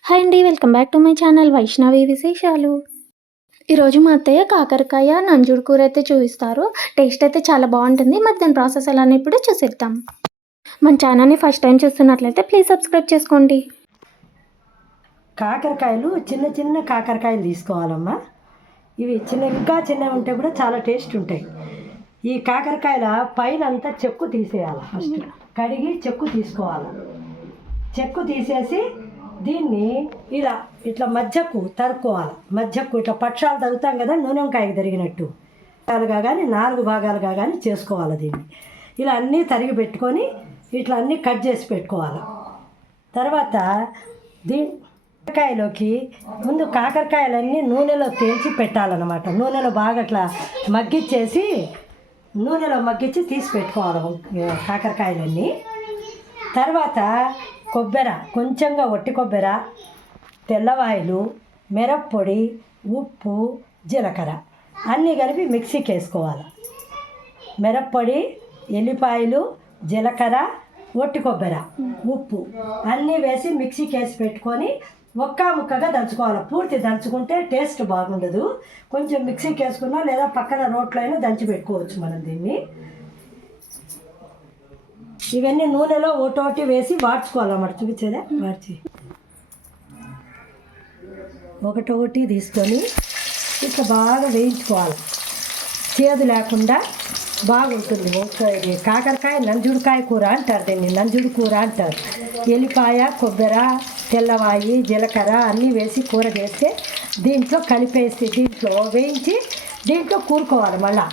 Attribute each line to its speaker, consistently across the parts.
Speaker 1: Hi అండి welcome back to my channel Vaishnavi విశేషాలు. ఈరోజు మా అత్తయ్య కాకరకాయ నంజుడు కూర అయితే చూపిస్తారు. టేస్ట్ అయితే చాలా బాగుంటుంది. మరి దాని ప్రాసెస్ ఎలా అని ఇప్పుడు చూసేద్దాం. మన ఛానల్ని ఫస్ట్ టైం చూస్తున్నట్లయితే ప్లీజ్ సబ్స్క్రైబ్ చేసుకోండి.
Speaker 2: కాకరకాయలు చిన్న చిన్న కాకరకాయలు తీసుకోవాలమ్మా. ఇవి చిన్న ఇంకా చిన్నవి ఉంటే కూడా చాలా టేస్ట్ ఉంటాయి. ఈ కాకరకాయల పైన అంతా చెక్కు తీసేయాలి ఫస్ట్. కడిగి చెక్కు తీసుకోవాలి. చెక్కు తీసేసి దీన్ని ఇలా ఇట్లా మధ్యకు తరుక్కోవాలి. మధ్యకు ఇట్లా పక్షాలు తరుగుతాం కదా నూనె వంకాయకి తరిగినట్టు. భాగాలుగా కానీ నాలుగు భాగాలుగా కానీ చేసుకోవాలి దీన్ని. ఇలా అన్నీ తరిగి పెట్టుకొని ఇట్లా అన్నీ కట్ చేసి పెట్టుకోవాలి. తర్వాత దీ కాయలోకి ముందు కాకరకాయలన్నీ నూనెలో తేల్చి పెట్టాలన్నమాట. నూనెలో బాగా అట్లా మగ్గిచ్చేసి నూనెలో మగ్గించి తీసి పెట్టుకోవాలి కాకరకాయలన్నీ. తర్వాత కొబ్బెర కొంచెంగా ఒట్టి కొబ్బెర తెల్లవాయలు మిరప్పొడి ఉప్పు జీలకర్ర అన్నీ కలిపి మిక్సీకి వేసుకోవాలి. మిరప్పొడి ఎల్లిపాయలు జీలకర్ర ఒట్టి కొబ్బెర ఉప్పు అన్నీ వేసి మిక్సీకి వేసి పెట్టుకొని ఒక్క ముక్కగా దంచుకోవాలి. పూర్తి దంచుకుంటే టేస్ట్ బాగుండదు. కొంచెం మిక్సీకి వేసుకున్నా లేదా పక్కన రోట్లో అయినా దంచి పెట్టుకోవచ్చు మనం దీన్ని. ఇవన్నీ నూనెలో ఒకటోటి వేసి వాడ్చుకోవాలన్నమాట. చూపించేదా వాడ్చి. ఒకటొకటి తీసుకొని ఇట్లా బాగా వేయించుకోవాలి. చేదు లేకుండా బాగుంటుంది. ఇది కాకరకాయ నంజుడికాయ కూర అంటారు దీన్ని. నంజుడి కూర అంటారు. ఎల్లిపాయ కొబ్బరి తెల్లవాయి జీలకర్ర అన్నీ వేసి కూర చేస్తే దీంట్లో కలిపేసి దీంట్లో వేయించి దీంట్లో కూరుకోవాలి మళ్ళా.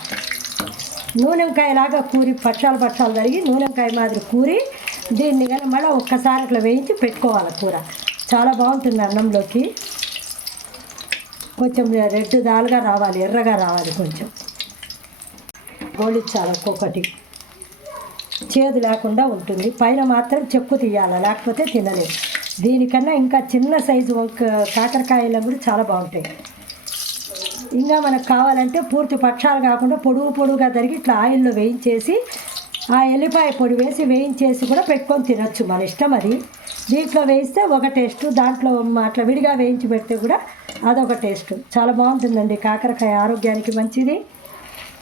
Speaker 2: నూనెంకాయలాగా కూరి పక్షాలు పక్షాలు తరిగి నూనెంకాయ మాదిరి కూరి దీన్ని కానీ మళ్ళీ ఒక్కసారి అట్లా వేయించి పెట్టుకోవాలి కూర. చాలా బాగుంటుంది అన్నంలోకి. కొంచెం రెడ్ దాలుగా రావాలి ఎర్రగా రావాలి కొంచెం. గోలిచ్చాలి ఒక్కొక్కటి. చేదు లేకుండా ఉంటుంది. పైన మాత్రం చెక్కు తీయాలి లేకపోతే తినలేదు దీనికన్నా ఇంకా చిన్న సైజు కాకరకాయలు కూడా చాలా బాగుంటాయి. ఇంకా మనకు కావాలంటే పూర్తి పక్షాలు కాకుండా పొడుగు పొడుగుగా తరిగి ఇట్లా ఆయిల్లో వేయించేసి ఆ ఎల్లిపాయ పొడి వేసి వేయించేసి కూడా పెట్టుకొని తినొచ్చు. మన ఇష్టం అది. దీంట్లో వేయిస్తే ఒక టేస్ట్ దాంట్లో అట్లా విడిగా వేయించి పెడితే కూడా అదొక టేస్ట్. చాలా బాగుంటుందండి. కాకరకాయ ఆరోగ్యానికి మంచిది.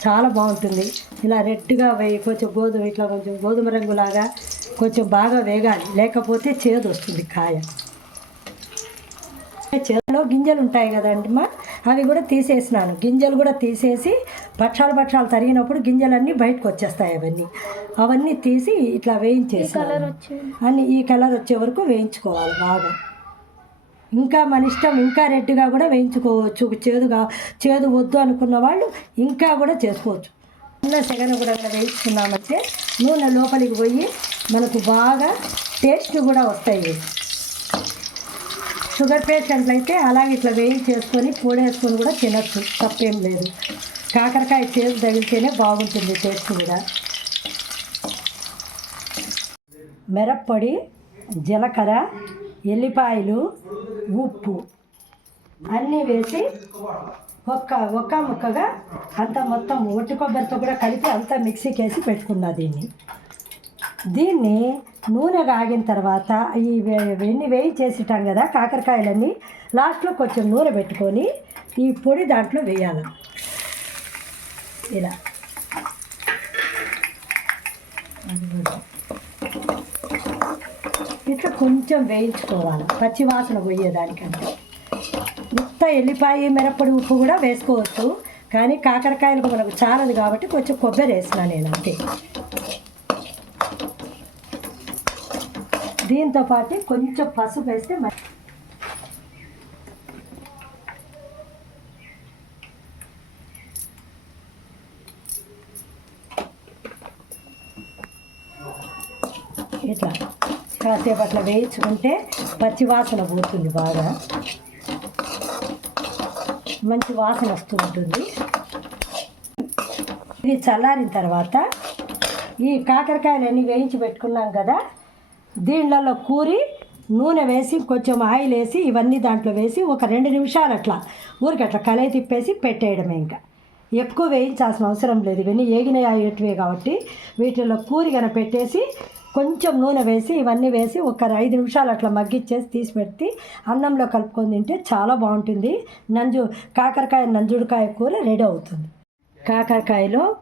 Speaker 2: చాలా బాగుంటుంది. ఇలా రెడ్గా వేయి కొంచెం గోధుమ ఇట్లా కొంచెం గోధుమ రంగులాగా కొంచెం బాగా వేగాలి. లేకపోతే చేదు వస్తుంది కాయ. చేతిలో గింజలు ఉంటాయి కదండి మా అవి కూడా తీసేసినాను. గింజలు కూడా తీసేసి పక్షాలు పక్షాలు తరిగినప్పుడు గింజలన్నీ బయటకు వచ్చేస్తాయి అవన్నీ. అవన్నీ తీసి ఇట్లా వేయించేసి అన్ని ఈ కలర్ వచ్చే వరకు వేయించుకోవాలి బాగా. ఇంకా మన ఇష్టం ఇంకా రెడ్గా కూడా వేయించుకోవచ్చు. చేదుగా చేదు వద్దు అనుకున్న వాళ్ళు ఇంకా కూడా చేసుకోవచ్చు. చిన్న సెగన కూడా వేయించుకున్నామంటే నూనె లోపలికి పోయి మనకు బాగా టేస్ట్ కూడా వస్తాయి. షుగర్ పేషెంట్లు అయితే అలాగే ఇట్లా వేయించేసుకొని పూడేసుకొని కూడా తినచ్చు. తప్పేం లేదు. కాకరకాయ చేసి తగిలితేనే బాగుంటుంది టేస్ట్ కూడా. మిరప్పొడి జీలకర్ర ఎల్లిపాయలు ఉప్పు అన్నీ వేసి ఒక్క ఒక్క ముక్కగా అంత మొత్తం ఒట్టి కొబ్బరితో కూడా కలిపి అంతా మిక్సీకి వేసి పెట్టుకున్నా దీన్ని. దీన్ని నూనె కాగిన తర్వాత ఈ వే- వేయి చేసిటాం కదా కాకరకాయలన్నీ లాస్ట్లో కొంచెం నూనె పెట్టుకొని ఈ పొడి దాంట్లో వేయాలి. ఇలా. ఇట్లా కొంచెం వేయించుకోవాలి. పచ్చివాసన పోయేదానికంటే ఉత్త ఎల్లిపాయ మిరప్పొడి ఉప్పు కూడా వేసుకోవచ్చు. కానీ కాకరకాయలకు మనకు చాలదు కాబట్టి కొంచెం కొబ్బరి వేసిన నేను అంతే. దీంతో పాటు కొంచెం పసుపు వేస్తే మ- ఇట్లా కాసేపు అట్లా వేయించుకుంటే పచ్చివాసన పోతుంది బాగా. మంచి వాసన వస్తూ ఉంటుంది ఇది చల్లారిన తర్వాత ఈ కాకరకాయలన్నీ వేయించి పెట్టుకున్నాం కదా దీనిలలో కూరి నూనె వేసి కొంచెం ఆయిల్ వేసి ఇవన్నీ దాంట్లో వేసి ఒక రెండు నిమిషాలు అట్లా ఊరికి అట్లా కలయి తిప్పేసి పెట్టేయడమే ఇంకా. ఎక్కువ వేయించాల్సిన అవసరం లేదు. ఇవన్నీ ఏగిన అయ్యేటివే కాబట్టి వీటిలో కూరి కన పెట్టేసి కొంచెం నూనె వేసి ఇవన్నీ వేసి ఒక ఐదు నిమిషాలు అట్లా మగ్గిచ్చేసి తీసి పెట్టి అన్నంలో కలుపుకొని తింటే చాలా బాగుంటుంది. నంజు కాకరకాయ నంజుడికాయ కూర రెడీ అవుతుంది. కాకరకాయలో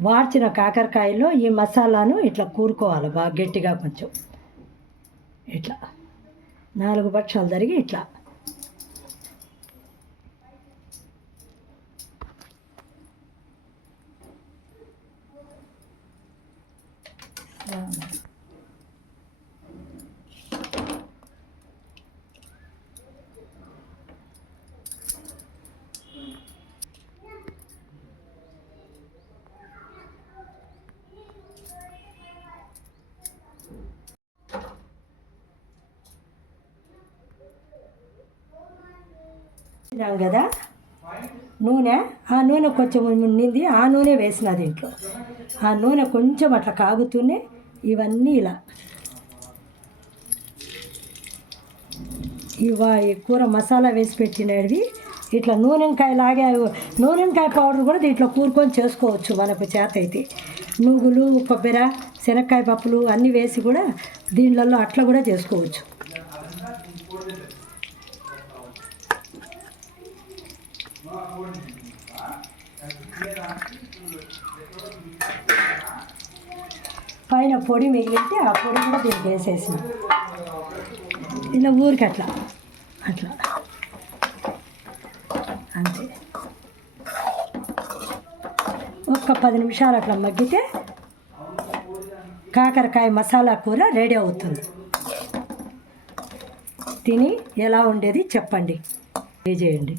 Speaker 2: వాడ్చిన కాకరకాయలో ఈ మసాలాను ఇట్లా కూరుకోవాలి బాగా గట్టిగా కొంచెం. ఇట్లా. నాలుగు పక్షాలు జరిగి ఇట్లా. వేసినాం కదా? నూనె? ఆ నూనె కొంచెం నింది ఆ నూనె వేసిన దీంట్లో. ఆ నూనె కొంచెం అట్లా కాగుతూనే ఇవన్నీ ఇలా. ఇవా ఈ కూర మసాలా వేసి పెట్టినవి. ఇట్లా నూనెంకాయ లాగే నూనెంకాయ పౌడర్ కూడా దీంట్లో కూరుకొని చేసుకోవచ్చు మనకు చేత అయితే. నువ్వులు కొబ్బరి శనక్కాయ పప్పులు అన్నీ వేసి కూడా దీనిలలో అట్లా కూడా చేసుకోవచ్చు. పైన పొడి మిగిలితే ఆ పొడి కూడా దీనికి వేసేసిన. ఇలా ఊరికి అట్లా. అట్లా. అంతే. ఒక్క పది నిమిషాలు అట్లా మగ్గితే కాకరకాయ మసాలా కూర రెడీ అవుతుంది. తిని ఎలా ఉండేది చెప్పండి. చేయండి?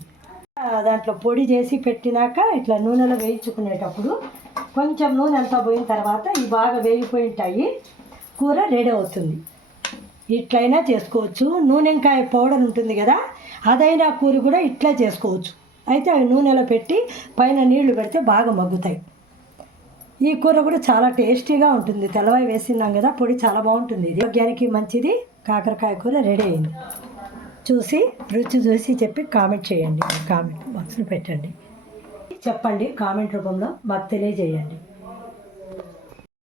Speaker 2: దాంట్లో పొడి చేసి పెట్టినాక ఇట్లా నూనెలో వేయించుకునేటప్పుడు కొంచెం నూనె అంతా పోయిన తర్వాత ఇవి బాగా వేగిపోయి ఉంటాయి కూర రెడీ అవుతుంది. ఇట్లయినా చేసుకోవచ్చు. నూనెంకాయ పౌడర్ ఉంటుంది కదా అదైనా కూర కూడా ఇట్లా చేసుకోవచ్చు. అయితే అవి నూనెలో పెట్టి పైన నీళ్ళు పెడితే బాగా మగ్గుతాయి. ఈ కూర కూడా చాలా టేస్టీగా ఉంటుంది. తెల్లవాయి వేసినాం కదా పొడి చాలా బాగుంటుంది. ఇది ఆరోగ్యానికి మంచిది. కాకరకాయ కూర రెడీ అయింది. చూసి రుచి చూసి చెప్పి కామెంట్ చేయండి. కామెంట్ బాక్స్లో పెట్టండి. చెప్పండి కామెంట్ రూపంలో మాకు తెలియజేయండి.